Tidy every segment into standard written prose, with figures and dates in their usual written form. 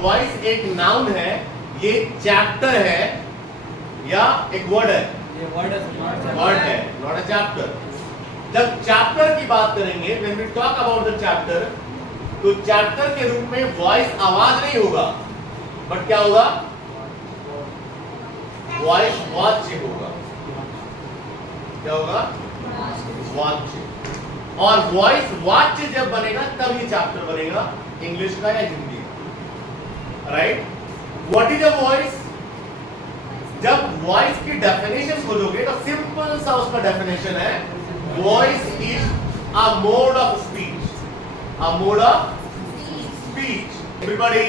Voice एक noun है, ये चैप्टर है या एक वर्ड है? ये वर्ड है, नॉट अ चैप्टर। जब चैप्टर की बात करेंगे, when we talk about the chapter, तो चैप्टर के रूप में वॉइस आवाज नहीं होगा, बट क्या होगा? वॉइस वाच्य होगा। क्या होगा? वाच्य। और वॉइस वाच्य जब बनेगा तब ये चैप्टर बनेगा, इंग्लिश का या हिंदी का, right? What is a voice? जब वॉइस की डेफिनेशन खोजोगे तो सिंपल सा उसका डेफिनेशन है, voice is a mode of speech, a mode of speech. Everybody,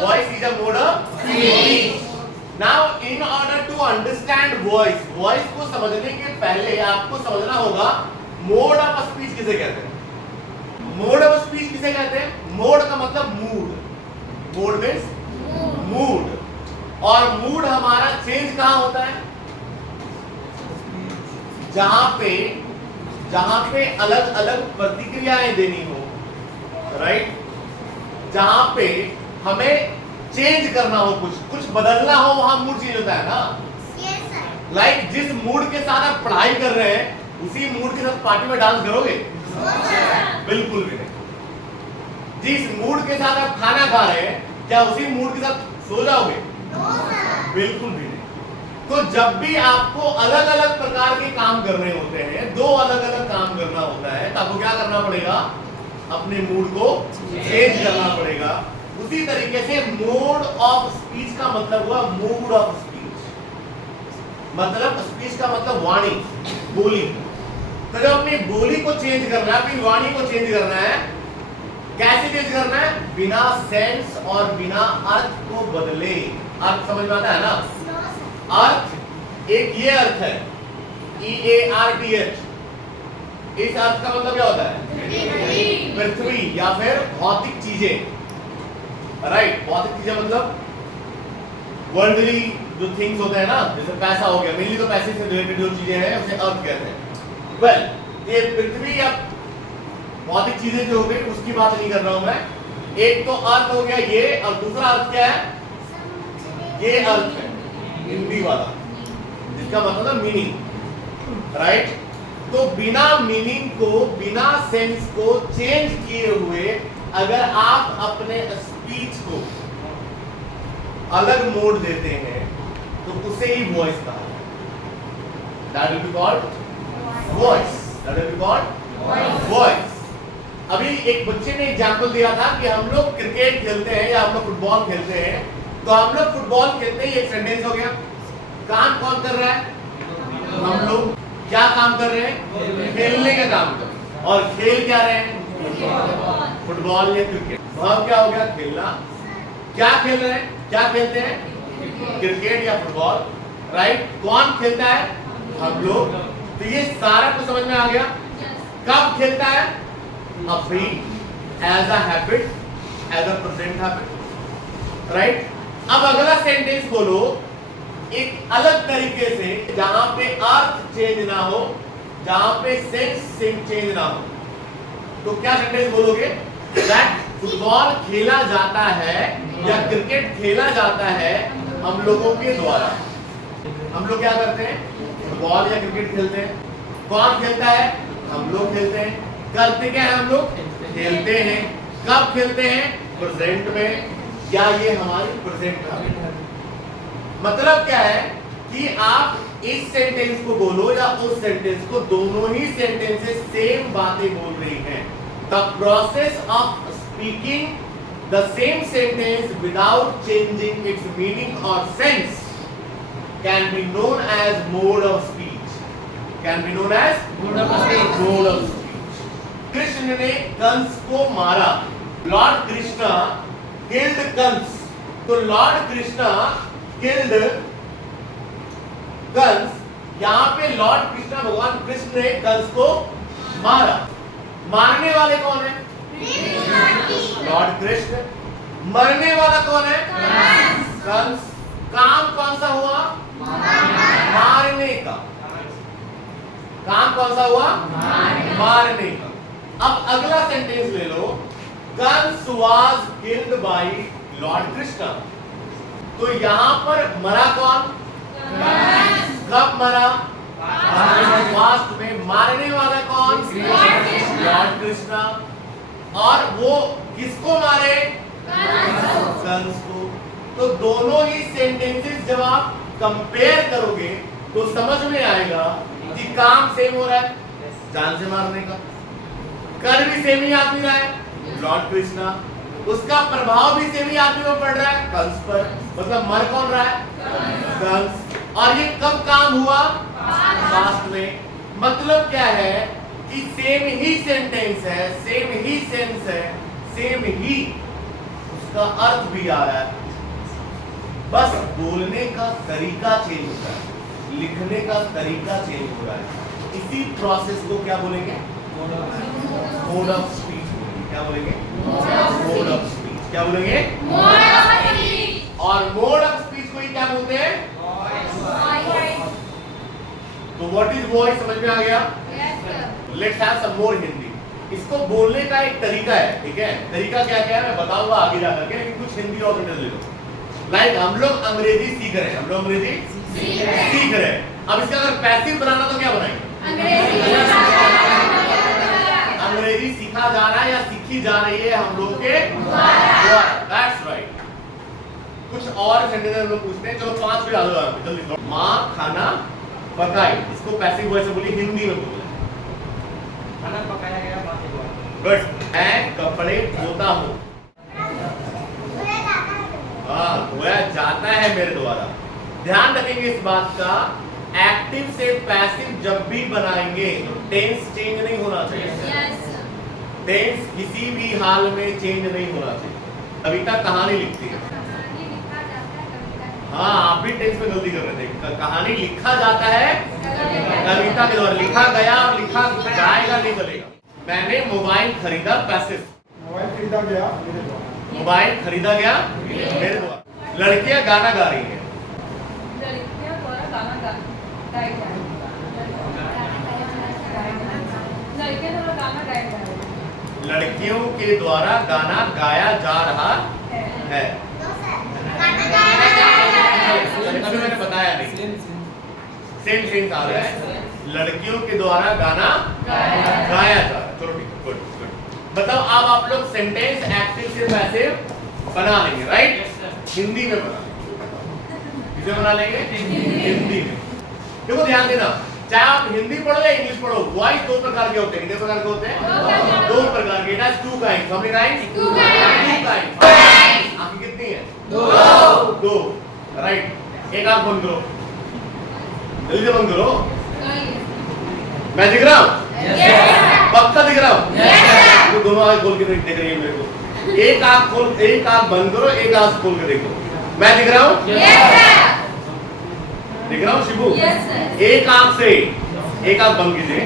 voice is a mode of speech. Now in order to understand voice, voice को समझने के पहले आपको समझना होगा मोड ऑफ स्पीच किसे कहते हैं। मोड ऑफ स्पीच किसे कहते हैं? मोड का मतलब मूड, मोड मीन्स मूड। और मूड हमारा चेंज कहां होता है? जहां पे अलग अलग प्रतिक्रियाएं देनी हो, राइट? जहां पे हमें चेंज करना हो, कुछ बदलना हो, वहां मूड चेंज होता है ना। लाइक जिस मूड के साथ आप पढ़ाई कर रहे हैं, उसी मूड के साथ पार्टी में डांस करोगे? बिल्कुल भी नहीं। जिस मूड के साथ आप खाना खा रहे हैं, क्या उसी मूड के साथ सो जाओगे? बिल्कुल भी नहीं। तो जब भी आपको अलग अलग प्रकार के काम करने होते हैं, दो अलग अलग काम करना होता है, तो आपको क्या करना पड़ेगा? अपने मूड को चेंज करना पड़ेगा। उसी तरीके से मोड ऑफ स्पीच का मतलब हुआ मूड ऑफ स्पीच, मतलब स्पीच का मतलब वाणी, बोली। तो जब अपनी बोली को चेंज करना है, अपनी वाणी को चेंज करना है, कैसे चेंज करना है? बिना सेंस और बिना अर्थ को बदले। अर्थ समझ में आता है ना? अर्थ एक ये अर्थ है, EARTH। इस अर्थ का मतलब क्या होता है? पृथ्वी या फिर भौतिक चीजें, राइट? भौतिक चीजें मतलब वर्ल्डली जो थिंग्स होते हैं ना, जैसे पैसा हो गया, मेनली तो पैसे से रिलेटेड जो चीजें हैं उसे अर्थ कहते हैं। वेल, ये पृथ्वी या भौतिक चीजें जो हो गई उसकी बात नहीं कर रहा हूं मैं। एक तो अर्थ हो गया ये, और दूसरा अर्थ क्या है? ये अर्थ है हिंदी वाला, जिसका मतलब है मीनिंग, राइट? तो बिना मीनिंग को, बिना सेंस को चेंज किए हुए अगर आप अपने स्पीच को अलग मोड देते हैं, तो उसे ही वॉइस कहा जाता है। That will be called voice. That will be called voice. अभी एक बच्चे ने एग्जाम्पल दिया था कि हम लोग क्रिकेट खेलते हैं या हम लोग फुटबॉल खेलते हैं, तो हम लोग फुटबॉल खेलते ही एक सेंटेंस हो गया। काम कौन कर रहा है? हम लोग। क्या काम कर रहे हैं? खेलने का काम कर रहे हैं। और खेल क्या रहे हैं? फुटबॉल या क्रिकेट। भाव क्या हो गया? खेलना। क्या खेल रहे हैं? क्या खेलते हैं? क्रिकेट या फुटबॉल, राइट? कौन खेलता है? हम लोग। तो ये सारा कुछ समझ में आ गया। कब खेलता है? अभी, as a habit, as a present habit, right? अब अगला सेंटेंस बोलो एक अलग तरीके से, जहां पे अर्थ चेंज ना हो, जहां पे सेंस चेंज ना हो, तो क्या सेंटेंस बोलोगे? दैट फुटबॉल खेला जाता है या क्रिकेट खेला जाता है हम लोगों के द्वारा। हम लोग क्या करते हैं? फुटबॉल या क्रिकेट खेलते हैं। कौन खेलता है? हम लोग खेलते हैं। करते क्या है हम लोग? खेलते हैं। कब खेलते हैं? प्रेजेंट में, या ये हमारी प्रेजेंट हैबिट है। मतलब क्या है कि आप इस सेंटेंस को बोलो या उस सेंटेंस को, दोनों ही सेंटेंसेस सेम बातें बोल रही हैं। The process of speaking the same sentence without changing its meaning और sense can be known as mode of speech. Can be known as mode of speech. Krishna ने कंस को मारा। Lord Krishna killed Kansa. तो लॉर्ड कृष्णा किल्ड कंस, यहां पे लॉर्ड कृष्णा, भगवान कृष्ण ने कंस को मारा। मारने वाले कौन है? लॉर्ड कृष्ण। मरने वाला कौन है? कंस। काम कौन सा हुआ? मारने का। काम कौन सा हुआ? मारने का। अब अगला सेंटेंस ले लो, Kans was killed by Lord Krishna. तो यहाँ पर मरा कौन? कब मरा? पास्ट में। मारने वाला कौन? लॉर्ड कृष्णा। और वो किसको मारे? कंस को। तो दोनों ही सेंटेंसेस जब आप कंपेयर करोगे तो समझ में आएगा कि काम सेम हो रहा है, जान से मारने का। कर भी सेम ही आदमी रहा है, लॉर्ड कृष्णा। उसका प्रभाव भी सेम ही आदमी पर पड़ रहा है, कंस पर। मतलब मर कौन रहा है? कंस। और ये कब काम हुआ? पास्ट में। मतलब क्या है कि सेम ही सेंटेंस है, सेम ही सेंस है, सेम ही उसका अर्थ भी आ रहा है, बस बोलने का तरीका चेंज होता है, लिखने का तरीका चेंज हो रहा है। इसी प्रोसेस को क्या बोलेंगे? मोड ऑफ स्पीच बोलेंगे। क्या बोलेंगे? Mode of speech. क्या बोलेंगे? और मोड ऑफ स्पीच को ही क्या बोलते हैं? तो व्हाट इज वॉइस समझ में आ गया? लेट्स हैव सम मोर हिंदी। इसको बोलने का एक तरीका है, ठीक है? तरीका क्या क्या है मैं बताऊंगा आगे जाकर के, लेकिन कुछ हिंदी और ले लो। लाइक हम लोग अंग्रेजी सीख रहे हैं, हम लोग अंग्रेजी सीख रहे हैं। अब इसका अगर पैसिव बनाना तो क्या बनाएंगे? अंग्रेजी सीखा जा रहा है या सीखी जा रही है हम लोग के द्वारा। That's right. कुछ और सेंटेंस हम लोग पूछते हैं। चलो 5 पे डालो जल्दी। माँ खाना पकाई, इसको पैसिव वॉइस से बोलिए, हिंदी में बोले। खाना पकाया गया माँ के द्वारा। गुड। मैं कपड़े धोता हूँ। हाँ, धोया जाता है मेरे द्वारा। ध्यान रखेंगे इस बात का, एक्टिव से पैसिव जब भी बनाएंगे तो टेंस चेंज नहीं होना चाहिए। टेंस किसी भी हाल में चेंज नहीं होना चाहिए। कविता कहानी लिखती है। हाँ, आप भी टेंस में गलती कर रहे थे। कहानी लिखा जाता है कविता के द्वारा। लिखा गया और लिखा जाएगा नहीं चलेगा। मैंने मोबाइल खरीदा, पैसिव। मोबाइल खरीदा गया मेरे द्वारा। मोबाइल खरीदा गया मेरे द्वारा। लड़कियां गाना गा रही हैं। लड़कियों द्वारा गाना गाया जा रहा है। लड़कियों के द्वारा गाना गाया जा रहा है। तभी मैंने बताया नहीं, सेम सेम आ रहा है। लड़कियों के द्वारा गाना गाया जा रहा है। चलो ठीक है, गुड गुड। बताओ अब आप लोग सेंटेंस एक्टिव से पैसिव बना लेंगे, राइट? हिंदी में बना लेंगे। किसे बना लेंगे? हिंदी में। देखो ध्यान देना, चाहे आप हिंदी पढ़ो या इंग्लिश पढ़ो, वॉइस 2 प्रकार के होते हैं। कितने प्रकार के होते हैं? 2 प्रकार के। It has 2 kinds. How many kinds? 2 kinds. आपकी कितनी है? 2। राइट। एक आंख बंद करो, जल्दी से बंद करो। मैं दिख रहा हूँ? पक्का दिख रहा हूँ? तो दोनों आंख खोल के देख रही है मेरे को। एक आंख बंद करो, एक आंख खोल के देखो। मैं दिख रहा हूँ? दिख रहा हूँ शिबू? एक आंख से एक आंख बंद कीजिए।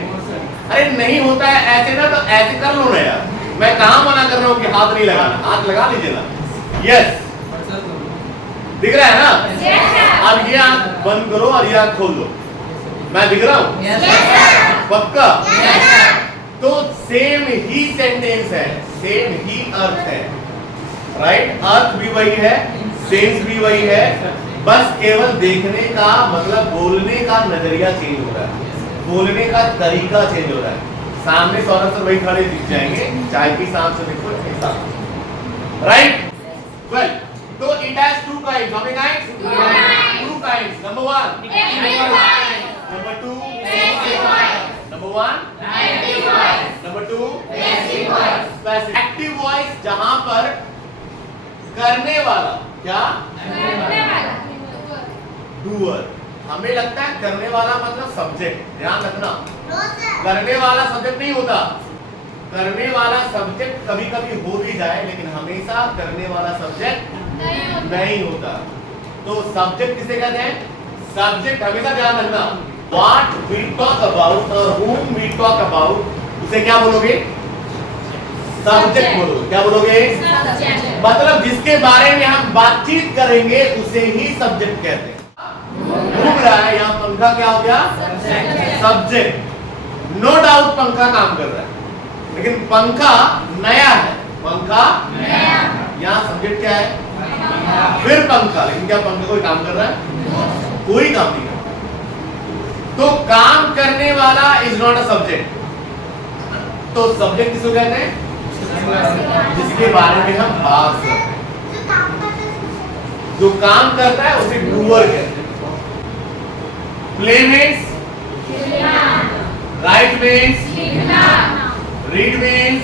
अरे नहीं होता है ऐसे ना, तो ऐसे कर लो ना यार। मैं कहाँ मना कर रहा हूँ कि हाथ नहीं लगाना, हाथ लगा लीजिए ना। यस, दिख रहा है ना? अब ये आंख बंद करो और ये आंख खोल दो। मैं दिख रहा हूँ? पक्का? तो सेम ही सेंटेंस है, सेम ही अर्थ है, राइट? अर्थ भी वही है, सेंस भी वही है, बस केवल देखने का मतलब बोलने का नजरिया चेंज हो रहा है, बोलने का तरीका चेंज हो रहा है। सामने सौरभ सर वही खड़े दिख जाएंगे, चाय की सांस से देखो ऐसा, राइट? वेल, तो it has 2 kinds. How many kinds? 2 kinds. Number 1 number 2 number 1 number 2 passive. Active voice जहां पर करने वाला क्या? डूअर। हमें लगता है करने वाला मतलब सब्जेक्ट, ध्यान रखना। करने वाला सब्जेक्ट नहीं होता। करने वाला सब्जेक्ट कभी कभी हो भी जाए, लेकिन हमेशा करने वाला सब्जेक्ट नहीं होता। तो सब्जेक्ट किसे कहते हैं? सब्जेक्ट हमेशा ध्यान रखना। What we talk about or whom we talk about, उसे क्या बोलोगे? सब्जेक्ट बोलोगे। क्या बोलोगे? मतलब जिसके बारे में हम बातचीत करेंगे उसे ही सब्जेक्ट कहते हैं। घूम रहा है यहाँ, पंखा क्या हो गया? सब्जेक्ट। नो डाउट पंखा काम कर रहा है, लेकिन पंखा नया है। पंखा सब्जेक्ट क्या है? फिर पंखा। लेकिन क्या पंखा कोई काम कर रहा है? कोई काम नहीं कर रहा। तो काम करने वाला इज नॉट अ सब्जेक्ट। तो सब्जेक्ट किसको कहते हैं? जिसके बारे में हम बात करते हैं। जो काम करता है उसे डूअर कहते हैं। Play means right means read means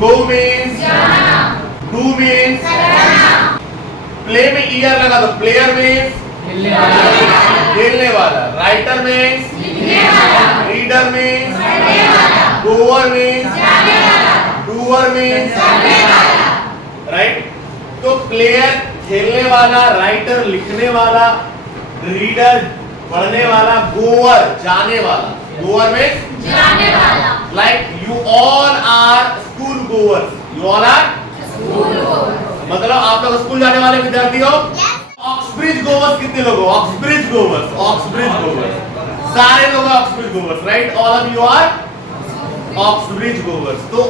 go means do means play में ईयर लगा दो। प्लेयर मीन्स खेलने वाला। राइटर मीन्स रीडर मीन्स गोवर मीन्स डूअर मीन्स राइट। तो प्लेयर खेलने वाला, राइटर लिखने वाला, रीडर पढ़ने वाला, गोवर जाने वाला। गोवर मीन्स जाने वाला। Like you all are school goers. You all are school goer. मतलब आप लोग स्कूल जाने वाले विद्यार्थी हो। ऑक्सब्रिज गोवर्स कितने लोग हो? ऑक्सब्रिज गोवर्स। ऑक्सब्रिज गोवर्स सारे लोग Oxbridge goers right. All of you are Oxbridge goers. तो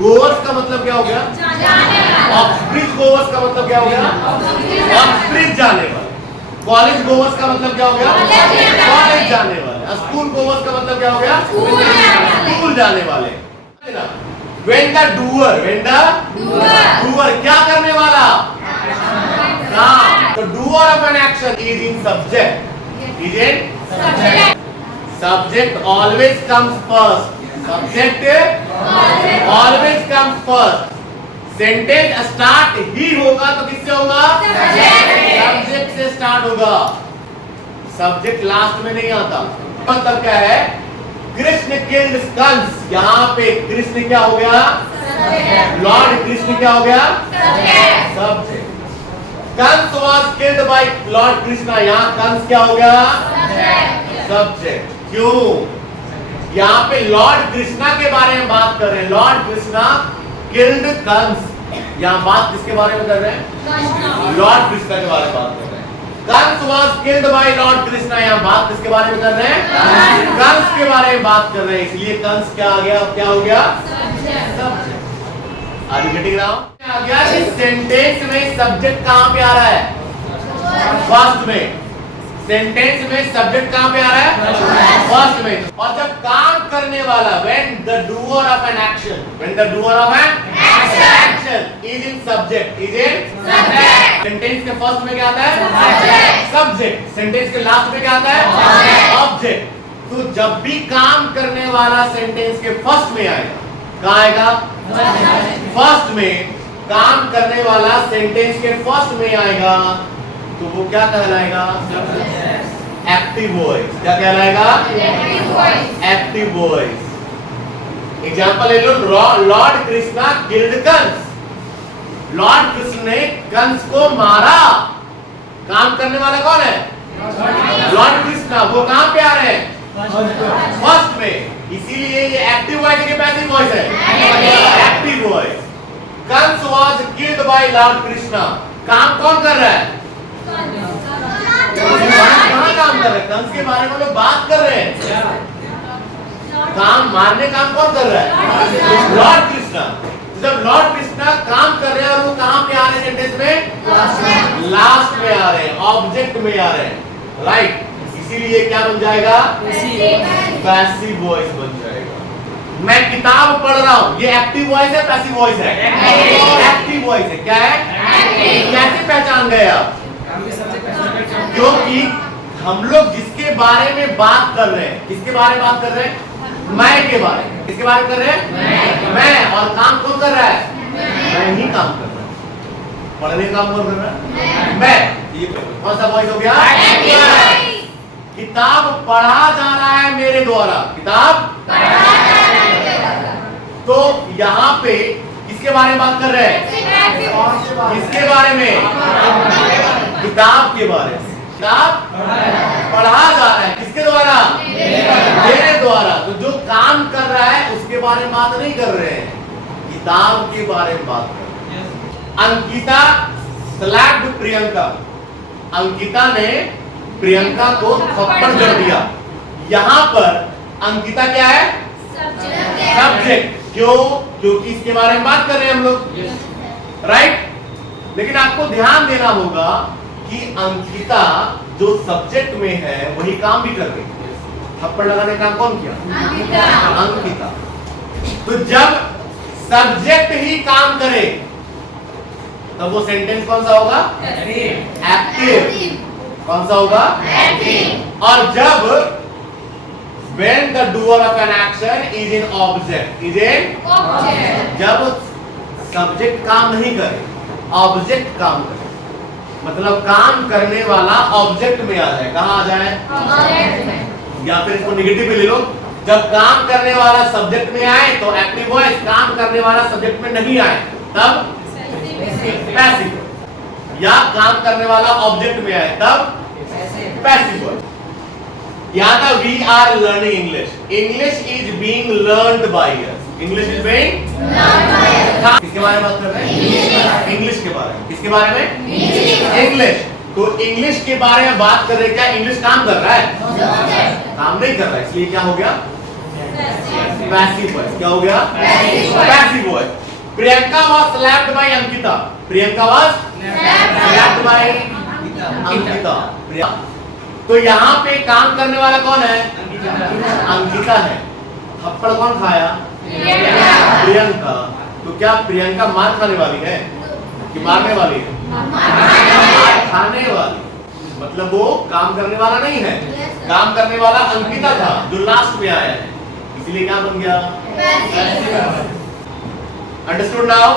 गोवर्स का मतलब क्या हो गया? जाने वाला। ऑक्सब्रिज गोवर्स का मतलब क्या हो गया? ऑक्सब्रिज जाने वाले। कॉलेज गोवर्स का मतलब क्या हो गया? कॉलेज जाने वाले। स्कूल गोवर्स का मतलब क्या हो गया? स्कूल जाने वाले। When the doer, when the doer क्या करने वाला? काम। तो doer of an action is in subject. Is in Subject. subject always comes first. Subject always comes first. Sentence start ही होगा तो किससे होगा? सब्जेक्ट से स्टार्ट होगा। सब्जेक्ट लास्ट में नहीं आता। मतलब क्या है? कृष्ण किल्ड कंस। यहाँ पे कृष्ण क्या हो गया? लॉर्ड कृष्ण क्या हो गया? Subject. Kans was killed by Lord Krishna. यहाँ कंस क्या हो गया? सब्जेक्ट। क्यों? यहाँ पे लॉर्ड कृष्णा के बारे में बात कर रहे हैं। Lord Krishna killed Kans. यहाँ बात किसके बारे में कर रहे हैं? लॉर्ड कृष्णा के बारे में बात कर रहे हैं। Kans was killed by Lord Krishna. यहाँ बात किसके बारे में कर रहे हैं? कंस के बारे में बात कर रहे हैं। इसलिए कंस क्या आ गया? क्या हो गया? Subject. Are you getting now? आ गया इस सेंटेंस में सब्जेक्ट कहाँ पे आ रहा है? फर्स्ट में। सेंटेंस में सब्जेक्ट कहाँ पे आ रहा है? फर्स्ट में। और जब काम करने वाला when the doer of an action, when the doer of an action is in subject, is in subject. Sentence के फर्स्ट में क्या आता है? सब्जेक्ट। सेंटेंस के लास्ट में क्या आता है? ऑब्जेक्ट। तो जब भी काम करने वाला सेंटेंस के फर्स्ट में आएगा, कहाँ आएगा? फर्स्ट में। काम करने वाला सेंटेंस के फर्स्ट में आएगा तो वो क्या कहलाएगा? Active voice. क्या कहलाएगा? Active voice. एग्जांपल ले लो। Lord Krishna killed Kansa. Lord Krishna ने कंस को मारा। काम करने वाला कौन है? लॉर्ड कृष्णा। वो कहाँ पे आ रहे हैं? फर्स्ट में। इसीलिए ये एक्टिव वॉइस के पैसिव वॉइस है? Active voice. Kans was killed by Lord Krishna. काम कौन कर रहा है? कहाँ काम कर रहे हैं? कंस के बारे में लोग बात कर रहे हैं। काम मारने काम कौन कर रहा है? लॉर्ड कृष्णा। जब लॉर्ड कृष्णा काम कर रहे हैं और वो कहाँ पे आ रहे हैं सेंटेंस में? लास्ट में आ रहे हैं, ऑब्जेक्ट में आ रहे हैं राइट। इसीलिए क्या बन जाएगा? पैसिव वॉइस बन जाएगा। मैं किताब पढ़ रहा हूँ, ये एक्टिव वॉइस है पैसिव वॉइस है? एक्टिव वॉइस है। क्या है? कैसे पहचान गए आप? क्योंकि हम लोग जिसके बारे में बात कर रहे हैं, किसके बारे में बात कर रहे हैं? मैं के बारे में। किसके बारे में कर रहे हैं? मैं। और काम कौन कर रहा है? मैं ही काम कर रहा हूँ। पढ़ने का काम कौन कर रहा है? मैं। ये कौन सा वॉइस हो गया? किताब पढ़ा जा रहा है मेरे द्वारा। किताब तो यहाँ पे किसके बारे में बात कर रहे हैं? किसके बारे में? किताब के बारे में। किताब पढ़ा जा रहा है किसके द्वारा? मेरे द्वारा। तो जो काम कर रहा है उसके बारे में बात नहीं कर रहे हैं, किताब के बारे में बात कर रहे हैं। अंकिता स्लैप्ड प्रियंका। अंकिता ने प्रियंका को थप्पड़ जड़ दिया। यहाँ पर अंकिता क्या है? सब्जेक्ट। क्यों? क्योंकि इसके बारे में बात कर रहे हैं हम लोग राइट। लेकिन आपको ध्यान देना होगा कि अंकिता जो सब्जेक्ट में है वही काम भी कर रही है। थप्पड़ लगाने का काम कौन किया? अंकिता। तो जब सब्जेक्ट ही काम करे तब वो सेंटेंस कौन सा होगा? एक्टिव। कौन सा होगा? एक्टिव। और जब when the doer of an action is in object, जब सब्जेक्ट काम नहीं करे, ऑब्जेक्ट काम करे, मतलब काम करने वाला ऑब्जेक्ट में आ जाए। कहाँ आ जाए? ऑब्जेक्ट में। या फिर इसको नेगेटिव में ले लो, जब काम करने वाला सब्जेक्ट में आए तो एक्टिव वॉइस, काम करने वाला सब्जेक्ट में नहीं आए तब पैसिव, या काम करने वाला ऑब्जेक्ट में आए तब पैसिव वॉइस। यहाँ था we are learning English, English is being learned by us, English is being किसके बारे में बात कर रहे हैं? इंग्लिश के बारे में। किसके बारे में? इंग्लिश। तो इंग्लिश के बारे में बात कर रहे, क्या इंग्लिश काम कर रहा है? काम नहीं कर रहा है, इसलिए क्या हो गया? Passive voice. क्या हो गया? Passive voice. Priyanka was slapped by Ankita, Priyanka was slapped by Ankita. तो यहाँ पे काम करने वाला कौन है? अंकिता है। थप्पड़ कौन खाया? प्रियंका। तो क्या प्रियंका मार खाने वाली है कि मारने वाली है? खाने वाली, मतलब वो काम करने वाला नहीं है। काम करने वाला अंकिता था जो लास्ट में आया है, इसलिए क्या बन गया? Understood now?